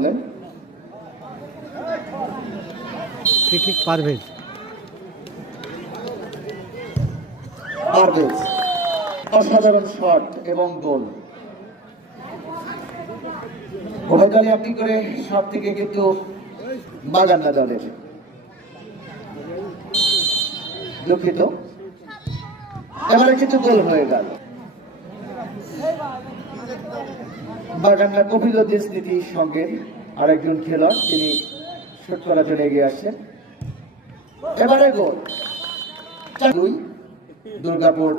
হলেন। পারভেজ অসাধারণ শট এবং গোল। উভয় দলই আপনি করে সব থেকে কিন্তু বাগান্না দলের। দুঃখিত, এবারে কিন্তু গোল হয়ে গেল। বাগান্না কপিলুদ্দিন স্মৃতি সঙ্গে আরেকজন খেলোয়াড়, তিনি শুট করার জন্য এগিয়ে আসছেন। এবারে গোল। 2 দুর্গাপুর।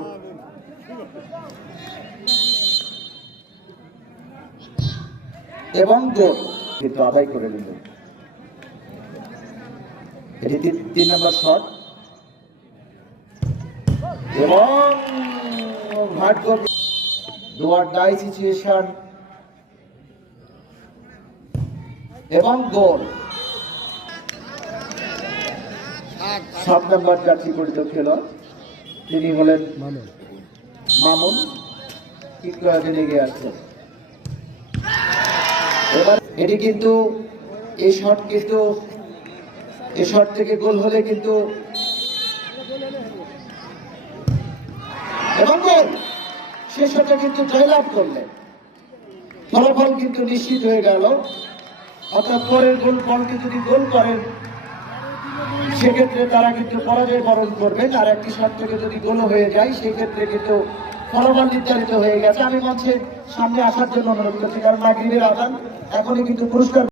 এবং গোল কিন্তু আদায় করে নিল। এটি 3 নম্বর শট এবং ভাগ্য ডু অর ডাই সিচুয়েশন এবং গোল। 7 নম্বর জার্সি পরিচিত খেলোয়াড়, তিনি হলেন মামুন, কিক করার জন্য এগিয়ে আসছেন। এবার এটি কিন্তু এই শট থেকে গোল হলে কিন্তু এবং গোল। সে শটে কিন্তু জয়লাভ করলেন। ফলাফল কিন্তু নিশ্চিত হয়ে গেল। অর্থাৎ পরের বলকে যদি গোল করেন সেক্ষেত্রে তারা কিন্তু পরাজয় বরণ করবেন, আর একটি শট থেকে যদি গোল হয়ে যায় সেক্ষেত্রে কিন্তু ফলাফল নির্ধারিত হয়ে গেছে। আমি মঞ্চে সামনে আসার জন্য অনুরোধ করছি, কারণ মাগরিবের আযান, এখনই কিন্তু পুরস্কার